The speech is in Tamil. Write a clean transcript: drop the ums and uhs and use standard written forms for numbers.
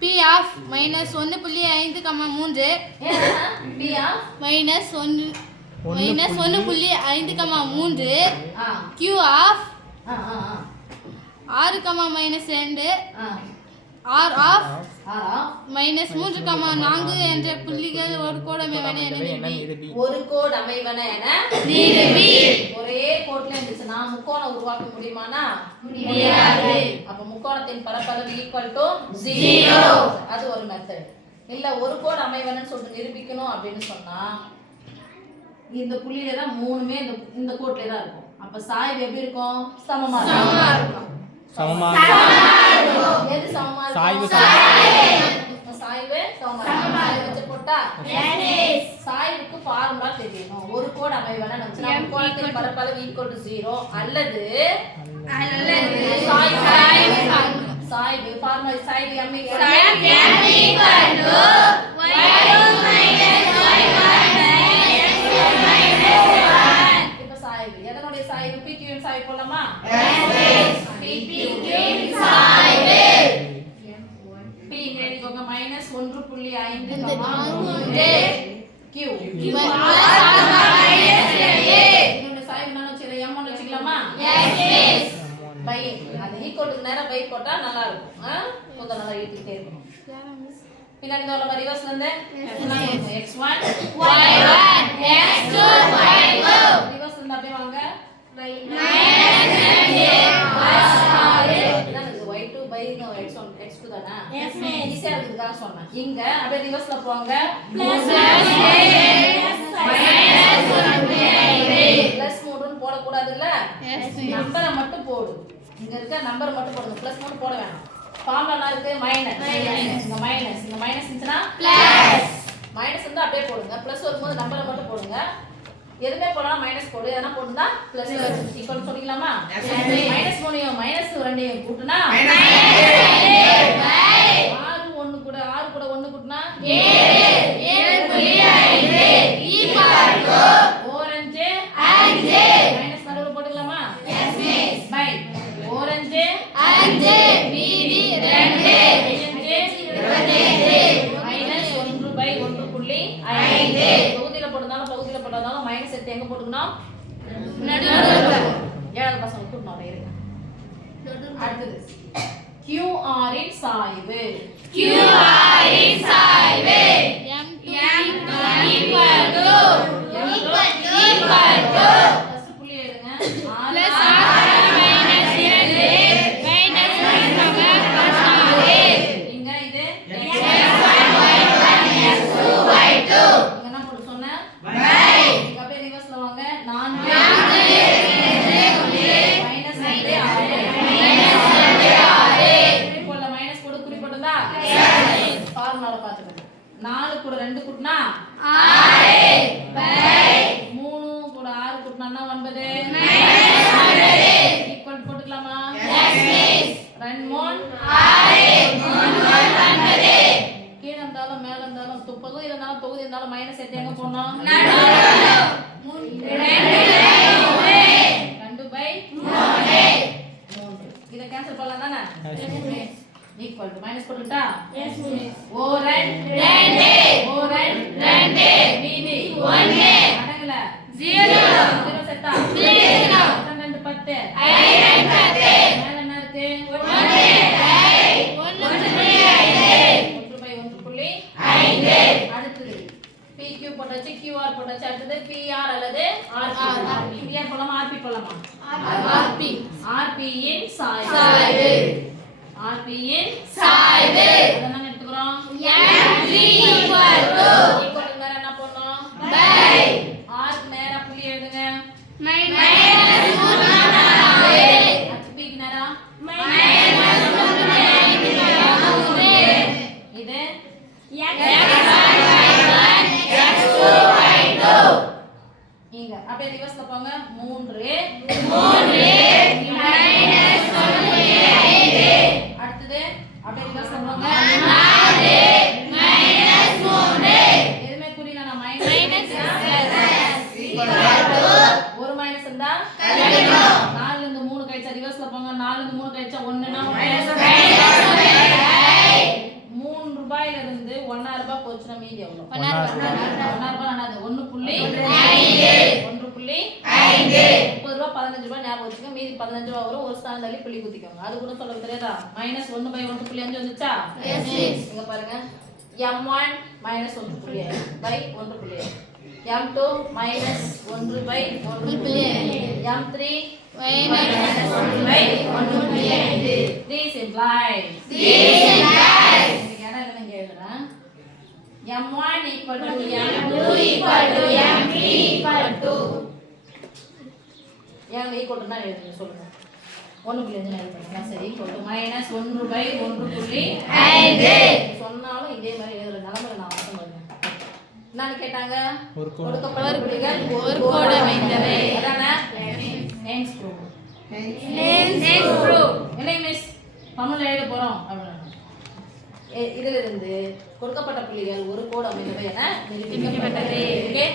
P of minus 1.5, P of minus 1.5, Q of 6, minus 2, R of minus 3, என்ற புள்ளிகள் ஒரு கோடு அமைவன என நிரூபி. ஒரு கோடு அமைவன என நிரூபி. ஒரே கோட்ல இருந்துச்சுன்னா முக்கோணம் உருவாக்க முடியுமானா? முடியாது. அப்ப முக்கோணத்தின் பரப்பளவு ஈக்குவல் டு 0. அது ஒரு மெத்தட். இல்ல ஒரு கோடு அமைவனன்னு சொல்லிட்டு நிரூபிக்கணும் அப்படின்னு சொன்னா இந்த புள்ளியில தான் மூணுமே இந்த கோட்ல தான் இருக்கும். அப்ப சாய்வு எப்படி இருக்கும்? சமமா இருக்கும். சமமா எது சமமா இருக்கும்? சாய்வு சாய்வு சமமா வச்சு போட்டா சாய்வுக்கு ஃபார்முலா தெரியணும். ஒரு கோடு அமைவன நமக்கு முக்கோணத்தின் பரப்பளவு ஈக்குவல் டு 0 அல்லது சாய்வு ஃபார்முலா சாய்வு m ஈக்குவல் டு இப்ப சாய்வு எதனுடைய சாய்வு? PQ இன் சாய்வு போலாமா? PQ இன் சாய்வு P இங்க எழுதிக்கோங்க -1.5, Q இன்னொரு சாய்வு என்ன வச்சுக்கலாம்? m ன்னு வச்சுக்கலாமா? பை அது ஈக்குவல் நேரா பை போட்டா நல்லா இருக்கும். கொஞ்சம் நல்லா எழுதிட்டே இருக்கணும். பின்னாடி இந்த உள்ள ரிவர்ஸ்ல இருந்து x1 y1 x2 y2 ரிவர்ஸ்ல இருந்து அப்படியே வாங்க y2 by x1 x2 தானா? ஈஸியா இருக்குதுக்காக சொன்னேன். இங்க அப்படியே ரிவர்ஸ்ல போங்க பிளஸ் 3 போட கூடாதுல்ல, நம்பரை மட்டும் போடு. இங்க இருக்க நம்பர் மட்டும் போடுங்க, பிளஸ் 3 போட வேணாம். ஃபார்முலா இருக்கு மைனஸ், இங்க மைனஸ் இருந்துச்சுன்னா பிளஸ், மைனஸ் இருந்தா அப்படியே போடுங்க. பிளஸ் வரும்போது நம்பரை மட்டும் போடுங்க. எதுமே போடலாம் மைனஸ் போடு, எதனா போடுனா பிளஸ் ஈக்குவல் சொல்லிக்கலாமா? மைனஸ் 2 கூட்டினா 6 1 கூட 1 கூட்டினா 7.5 ஈக்குவல் டு ஓரஞ்சு 5 மைனஸ் நடுவுல போட்டுக்கலாமா? பை ஓரஞ்சு 5 மீதி 2 மைனஸ் 1/1.5 பகுதியில போட்டதால மைனஸ் எடுத்து எங்க போட்டுக்கணும்? நடுவுல. ஏழாவது பசங்க கூட்டணும் இருங்க. அடுத்தது QR இன் சாய்வு. QR இன் சாய்வு ஃபர்ஸ்ட் புள்ளி எழுதுங்க. இங்க இது என்ன போட்டு சொன்னேன்? இங்க அப்படியே ரிவர்ஸ்ல வாங்க. 4 மைனஸ் 6 போடல, மைனஸ் போட்டு குறிப்பிட்டதா? ஃபார்முலால பாத்துக்கோங்க. 4 கூட 2 கூட்டினா 3 கூட 6 கூட்டினா 9 ஈக்குவல் போட்டுக்கலாமா? 2 கீழே இருந்தாலும் மேல இருந்தாலும் பகுதி இருந்தாலும் தொகுதி இருந்தாலும் மைனஸ் எடுத்து எங்க போடணும்? 2/3 இத கேன்சல் பண்ணலாம் தானே? ஈக்குவல் டு மைனஸ் போட்டுட்டா ஓரன் 2 மீதி 1 அடங்கல 0 செட்டா 2 10 மேல என்ன இருக்கு? 1/1.5 அடுத்து PQ போட்டாச்சு, QR போட்டாச்சு. அடுத்து PR அல்லது RP. PR போலாமா? RP போலாமா? RP இன் சாய்வு. RP இன் சாய்வு என்ன எடுத்துக்கறோம்? ஈக்குவல் நேரா என்ன பண்ணனும்? R க்கு நேரா புள்ளி எழுதுங்க. HP க்கு நேரா இது இங்க அப்படியே ரிவர்ஸ்ல போங்க. 3 அடுத்தது அப்படியே ரிவர்ஸ்ல 1,000 போச்சுன்னா மீதி எவ்வளோ? 1,000 1,000 என்னது? 1.5 ரூபா 15 ரூபா ஞாபகம் வச்சுக்கோங்க. மீதி 15 ரூபா வரும். ஒரு ஸ்தானம் தள்ளி புள்ளி குத்திக்கோங்க. அது கூட சொல்ல தெரியாதா? -1/1.5 வந்துச்சா? இங்க பாருங்க. m1 -1.5 by 1.5. m2 -1/1.5. m3 -1/1.5. 3 simplified. இங்க எழுதுறேன். m1 = m2 = m3 ஏங்க ஈக்குவல்னா எழுதுங்க சொல்லுங்க. 1.5 எழுதுங்க. சரி -1/1.5 சொன்னாலும் இதே மாதிரி எழுதுற நிலைமையில நான் வந்து பாருங்க. என்னன்னு கேட்டாங்க? கொடுக்கப்பட்ட புள்ளிகள் ஒரு கோடு அமைந்தவை. அதானே? Hence prove. இல்லை மிஸ் தமிழ்ல எழுத போறோம் அப்படின்னா இதிலிருந்து கொடுக்கப்பட்ட புள்ளிகள் ஒரு கோடு அமைந்தவை என நிரூபிக்கப்பட்டது. ஓகே